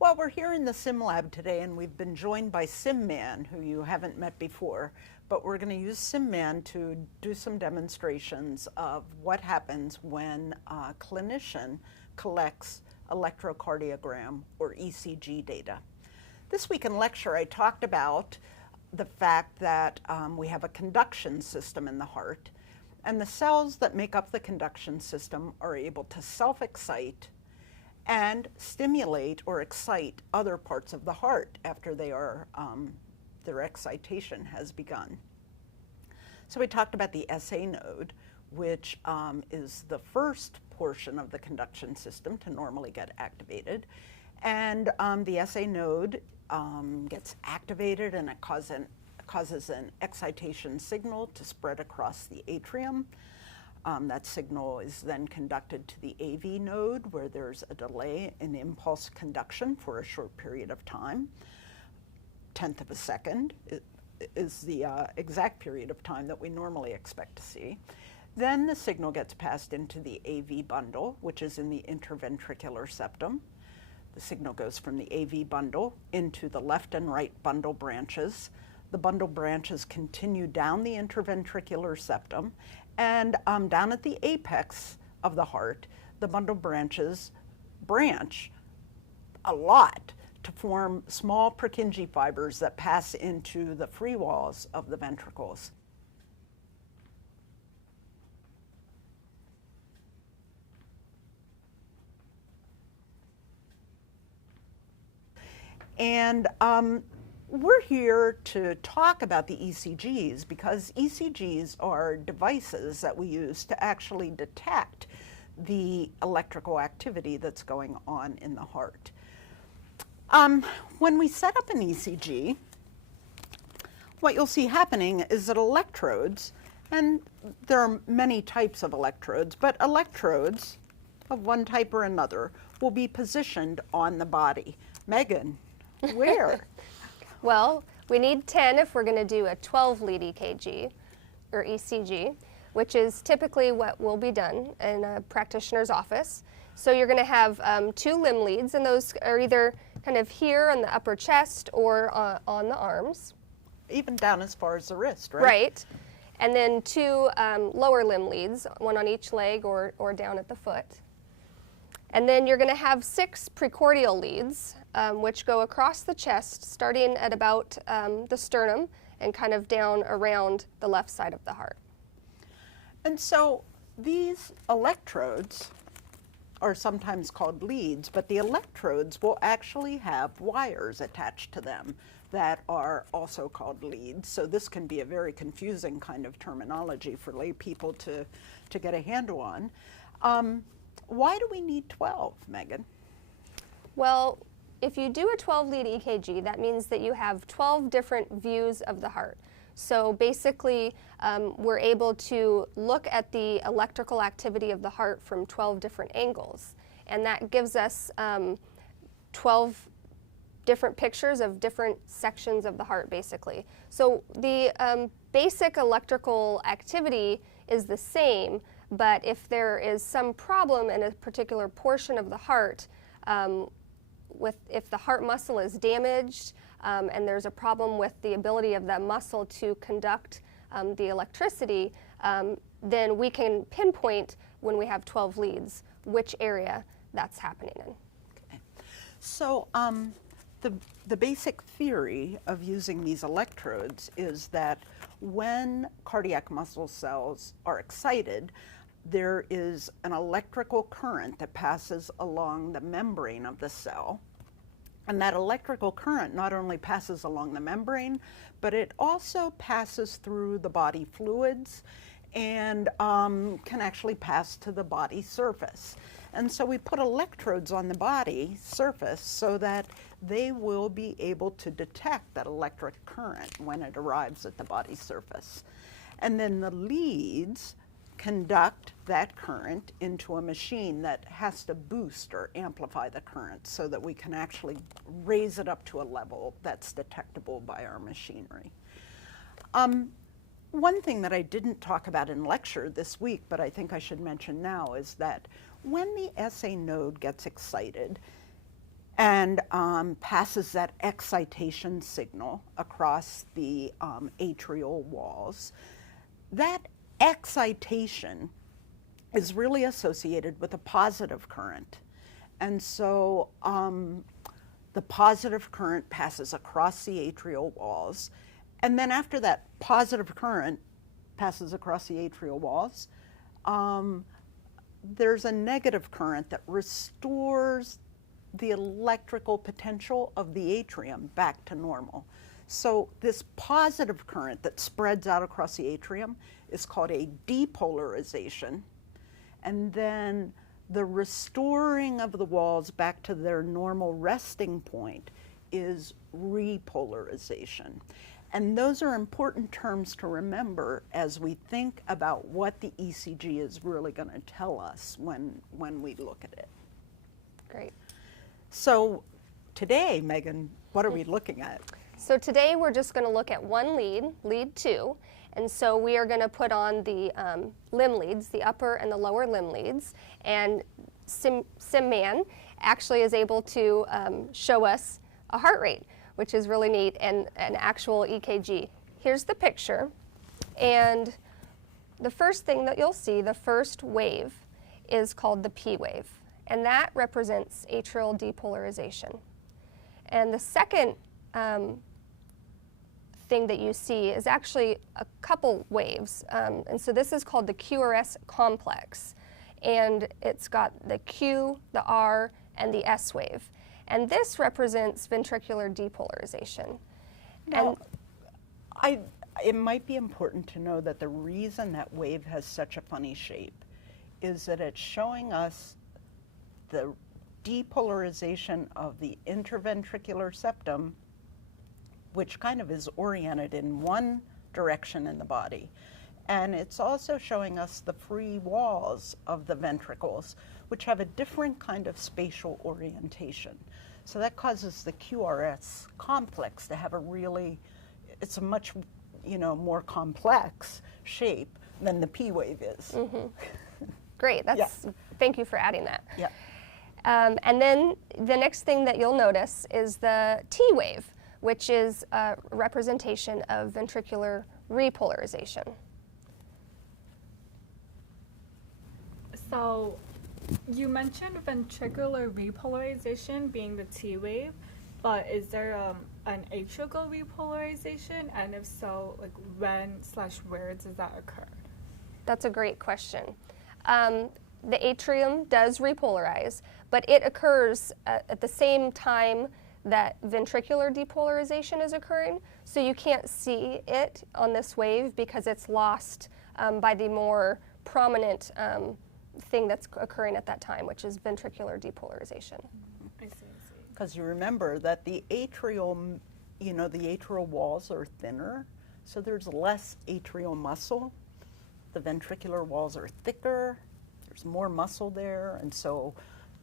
Well, we're here in the Sim Lab today, and we've been joined by Sim Man, who you haven't met before. But we're going to use Sim Man to do some demonstrations of what happens when a clinician collects electrocardiogram or ECG data. This week in lecture, I talked about the fact that we have a conduction system in the heart, and the cells that make up the conduction system are able to self-excite and stimulate or excite other parts of the heart after their excitation has begun. So we talked about the SA node, which is the first portion of the conduction system to normally get activated. And the SA node gets activated, and it causes an excitation signal to spread across the atrium. That signal is then conducted to the AV node, where there's a delay in impulse conduction for a short period of time. 1/10 of a second is the exact period of time that we normally expect to see. Then the signal gets passed into the AV bundle, which is in the interventricular septum. The signal goes from the AV bundle into the left and right bundle branches. The bundle branches continue down the interventricular septum, and down at the apex of the heart, the bundle branches branch a lot to form small Purkinje fibers that pass into the free walls of the ventricles. And we're here to talk about the ECGs because ECGs are devices that we use to actually detect the electrical activity that's going on in the heart. When we set up an ECG, what you'll see happening is that electrodes, and there are many types of electrodes, but electrodes of one type or another will be positioned on the body. Megan, where? Well, we need 10 if we're going to do a 12-lead EKG or ECG, which is typically what will be done in a practitioner's office. So you're going to have 2 limb leads, and those are either kind of here on the upper chest or on the arms. Even down as far as the wrist, right? Right. And then 2 lower limb leads, one on each leg or down at the foot. And then you're going to have 6 precordial leads, which go across the chest, starting at about the sternum and kind of down around the left side of the heart. And so these electrodes are sometimes called leads, but the electrodes will actually have wires attached to them that are also called leads. So this can be a very confusing kind of terminology for lay people to get a handle on. Why do we need 12, Megan? Well, if you do a 12-lead EKG, that means that you have 12 different views of the heart. So basically, we're able to look at the electrical activity of the heart from 12 different angles. And that gives us 12 different pictures of different sections of the heart, basically. So the basic electrical activity is the same, but if there is some problem in a particular portion of the heart, if the heart muscle is damaged and there's a problem with the ability of that muscle to conduct the electricity, then we can pinpoint when we have 12 leads which area that's happening in. Okay. So the basic theory of using these electrodes is that when cardiac muscle cells are excited, there is an electrical current that passes along the membrane of the cell. And that electrical current not only passes along the membrane, but it also passes through the body fluids and can actually pass to the body surface. And so we put electrodes on the body surface so that they will be able to detect that electric current when it arrives at the body surface. And then the leads conduct that current into a machine that has to boost or amplify the current so that we can actually raise it up to a level that's detectable by our machinery. One thing that I didn't talk about in lecture this week, but I think I should mention now, is that when the SA node gets excited, and passes that excitation signal across the atrial walls. That excitation is really associated with a positive current. And so the positive current passes across the atrial walls. And then after that positive current passes across the atrial walls, there's a negative current that restores the electrical potential of the atrium back to normal. So this positive current that spreads out across the atrium is called a depolarization. And then the restoring of the walls back to their normal resting point is repolarization. And those are important terms to remember as we think about what the ECG is really going to tell us when we look at it. Great. So today, Megan, what are we looking at? So today we're just going to look at one lead, lead 2, and so we are going to put on the limb leads, the upper and the lower limb leads, and SimMan actually is able to show us a heart rate, which is really neat, and an actual EKG. Here's the picture, and the first thing that you'll see, the first wave, is called the P wave, and that represents atrial depolarization. And the second thing that you see is actually a couple waves, and so this is called the QRS complex, and it's got the Q, the R, and the S wave. And this represents ventricular depolarization. Now, it might be important to know that the reason that wave has such a funny shape is that it's showing us the depolarization of the interventricular septum, which kind of is oriented in one direction in the body. And it's also showing us the free walls of the ventricles, which have a different kind of spatial orientation. So that causes the QRS complex to have it's a much, more complex shape than the P wave is. Mm-hmm. Great, thank you for adding that. Yeah. And then the next thing that you'll notice is the T wave, which is a representation of ventricular repolarization. So you mentioned ventricular repolarization being the T wave, but is there an atrial repolarization? And if so, like when/where does that occur? That's a great question. The atrium does repolarize, but it occurs at the same time that ventricular depolarization is occurring, so you can't see it on this wave because it's lost by the more prominent thing that's occurring at that time, which is ventricular depolarization. I see. Because you remember that the atrial, the atrial walls are thinner, so there's less atrial muscle. The ventricular walls are thicker, there's more muscle there, and so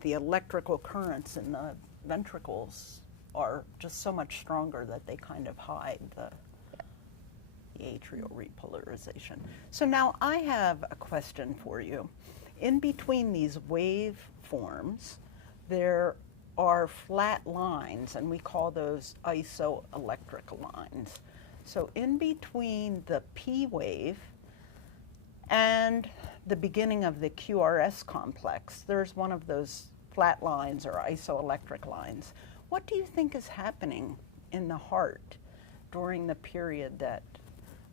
the electrical currents in the ventricles are just so much stronger that they kind of hide the atrial repolarization. So now I have a question for you. In between these wave forms, there are flat lines, and we call those isoelectric lines. So in between the P wave and the beginning of the QRS complex, there's one of those flat lines or isoelectric lines. What do you think is happening in the heart during the period that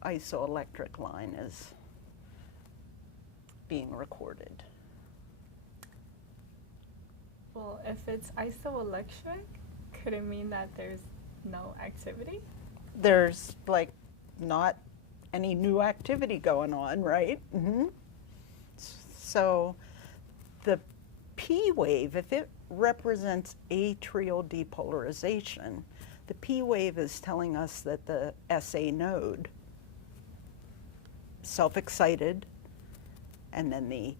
isoelectric line is being recorded? Well, if it's isoelectric, could it mean that there's no activity? There's not any new activity going on, right? Mm-hmm. So the P wave, if it represents atrial depolarization, the P wave is telling us that the SA node self-excited, and then the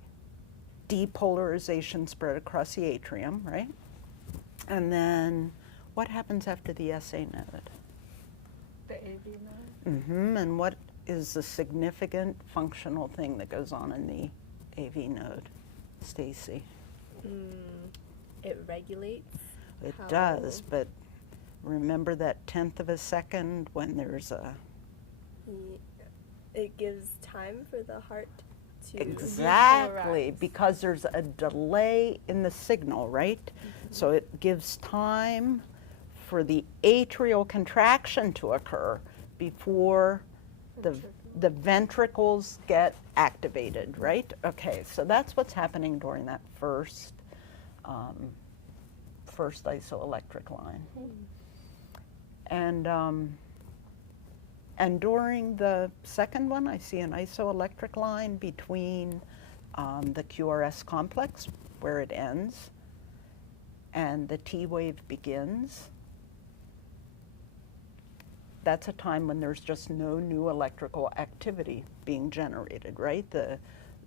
depolarization spread across the atrium, right? And then what happens after the SA node? The AV node? Mm-hmm. And what is the significant functional thing that goes on in the AV node, Stacy? It regulates. It How- does, but remember that 1/10 of a second when there's a... It gives time for the heart to Exactly, repolarize. because there's a delay in the signal, right? So it gives time for the atrial contraction to occur before the ventricles get activated, right? Okay, so that's what's happening during that first isoelectric line. And during the second one, I see an isoelectric line between the QRS complex, where it ends, and the T wave begins. That's a time when there's just no new electrical activity being generated, right? The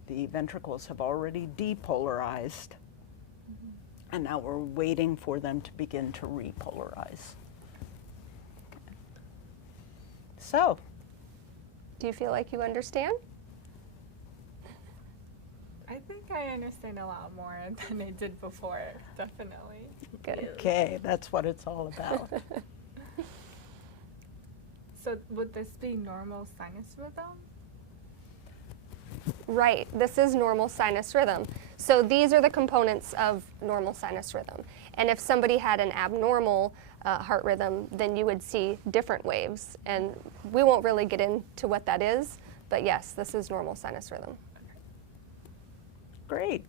ventricles have already depolarized, and now we're waiting for them to begin to repolarize. So, Do you feel like you understand? I think I understand a lot more than I did before, definitely. Good. okay, that's what it's all about. So would this be normal sinus rhythm? Right, this is normal sinus rhythm. So these are the components of normal sinus rhythm. And if somebody had an abnormal heart rhythm, then you would see different waves. And we won't really get into what that is, but yes, this is normal sinus rhythm. Great.